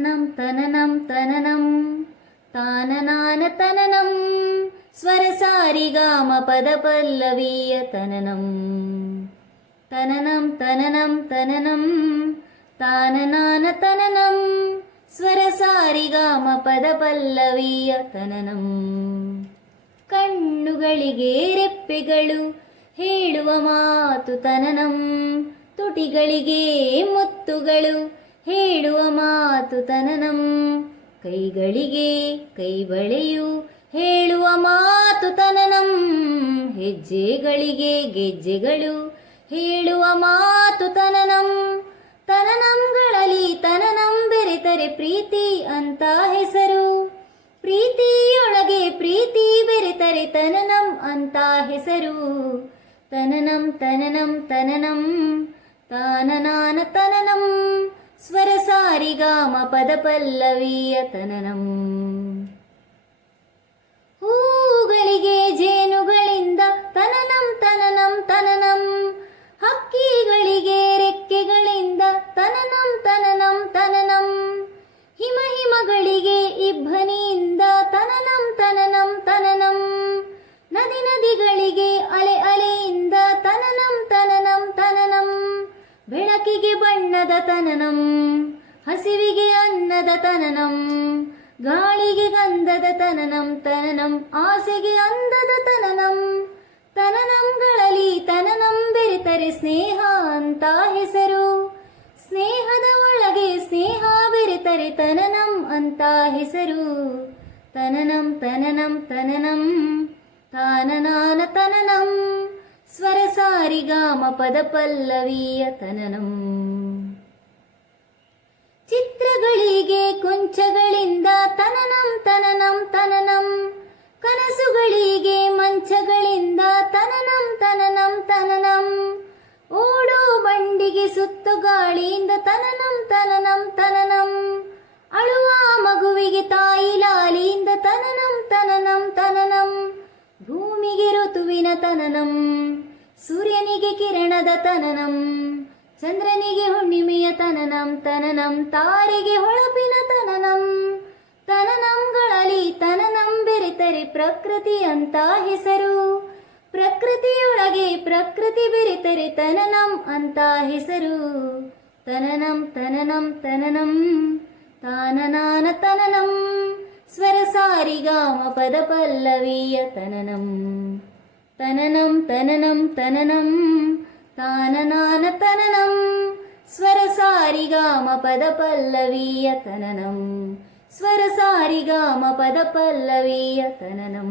ತನನಂ ತನನಂ ತನನಂ ತಾನನಾನ ತನನಂ ಸ್ವರ ಸಾರಿಗಾಮ ಪದ ಪಲ್ಲವಿಯ ತನನಂ ತನನಂ ತನನಂ ತನನಂ ತಾನನಾನ ತನನಂ ಸ್ವರ ಸಾರಿಗಾಮ ಪದ ಪಲ್ಲವಿಯ ತನನಂ ಕಣ್ಣುಗಳಿಗೆ ರೆಪ್ಪೆಗಳು ಹೇಳುವ ಮಾತು ತನನಂ ತುಟಿಗಳಿಗೆ ಮುತ್ತುಗಳು ಹೇಳುವ ಮಾತು ತನನಂ ಕೈಗಳಿಗೆ ಕೈಬಳೆಯು ಹೇಳುವ ಮಾತು ತನನಂ ಹೆಜ್ಜೆಗಳಿಗೆ ಗೆಜ್ಜೆಗಳು ಹೇಳುವ ಮಾತು ತನನಂ ತನನಂಗಳಲ್ಲಿ ತನನಂ ಬೆರೆತರೆ ಪ್ರೀತಿ ಅಂತ ಹೆಸರು ಪ್ರೀತಿಯೊಳಗೆ ಪ್ರೀತಿ ಬೆರೆತರೆ ತನನಂ ಅಂತ ಹೆಸರು ತನನಂ ತನನಂ ತನನಂ ತಾನನಾನ ತನನಂ ಸ್ವರ ಸಾರಿಗಾಮ ಪದ ಪಲ್ಲವಿಯ ತನನಂ ಹೂಗಳಿಗೆ ಜೇನುಗಳಿಂದ ತನನಂ ತನನಂ ತನನಂ ಹಕ್ಕಿಗಳಿಗೆ ರೆಕ್ಕೆಗಳಿಂದ ತನನಂ ತನನಂ ತನನಂ ಹಿಮ ಹಿಮಗಳಿಗೆ ಇಬ್ಬನಿಯಿಂದ ತನನಂ ತನನಂ ತನನಂ ನದಿ ನದಿಗಳಿಗೆ ಅಲೆ ಅಲೆಯಿಂದ ತನನಂ ತನನಂ ತನನಂ ಬೆಳಕಿಗೆ ಬಣ್ಣದ ತನನಂ ಹಸಿವಿಗೆ ಅನ್ನದ ತನನಂ ಗಾಳಿಗೆ ಗಂಧದ ತನನಂ ತನನಂ ಆಸೆಗೆ ಅಂದದ ತನನಂ ತನನಂಗಳಲ್ಲಿ ತನನಂ ಬೆರೆತರೆ ಸ್ನೇಹ ಅಂತ ಹೆಸರು ಸ್ನೇಹದ ಒಳಗೆ ಸ್ನೇಹ ಬೆರೆತರೆ ತನನಂ ಅಂತ ಹೆಸರು ತನನಂ ತನನಂ ತನನಂ ತಾನನಾನ ತನನಂ ಸ್ವರ ಸಾರಿಗಾಮ ಪದ ಪಲ್ಲವಿಯ ತನನಂ ಚಿತ್ರಗಳಿಗೆ ಕೊಂಚಗಳಿಂದ ತನನಂ ತನನಂ ತನನಂ ಕನಸುಗಳಿಗೆ ಮಂಚಗಳಿಂದ ತನನಂ ತನನಂ ತನನಂ ಓಡೋ ಬಂಡಿಗೆ ಸುತ್ತು ಗಾಳಿಯಿಂದ ತನನಂ ತನನಂ ತನನಂ ಅಳುವ ಮಗುವಿಗೆ ತಾಯಿ ಲಾಲಿಯಿಂದ ತನನಂ ತನನಂ ತನನಂ ಭೂಮಿಗೆ ಋತುವಿನ ತನನಂ ಸೂರ್ಯನಿಗೆ ಕಿರಣದ ತನನಂ ಚಂದ್ರನಿಗೆ ಹುಣ್ಣಿಮೆಯ ತನನಂ ತನನಂ ತಾರೆಗೆ ಹೊಳಪಿನ ತನನಂ ತನನಂಗಳಲ್ಲಿ ತನನಂ ಬೆರೆತರೆ ಪ್ರಕೃತಿ ಅಂತ ಹೆಸರು ಪ್ರಕೃತಿಯೊಳಗೆ ಪ್ರಕೃತಿ ಬೆರೆತರೆ ತನನಂ ಅಂತ ಹೆಸರು ತನನಂ ತನನಂ ತನನಂ ತಾನನಾನ ತನನಂ ಸ್ವರ ಸಾರಿಗಾಮ ಪದ ಪಲ್ಲವಿಯ ತನನಂ ತನನಂ ತನನಂ ತನನಂ ತಾನನಾನ ತನನಂ ಸ್ವರ ಸಾರಿಗಾಮ ಪದ ಪಲ್ಲವಿಯ ತನನಂ ಸ್ವರ ಸಾರಿಗಾಮ ಪದ ಪಲ್ಲವಿಯ ತನನಂ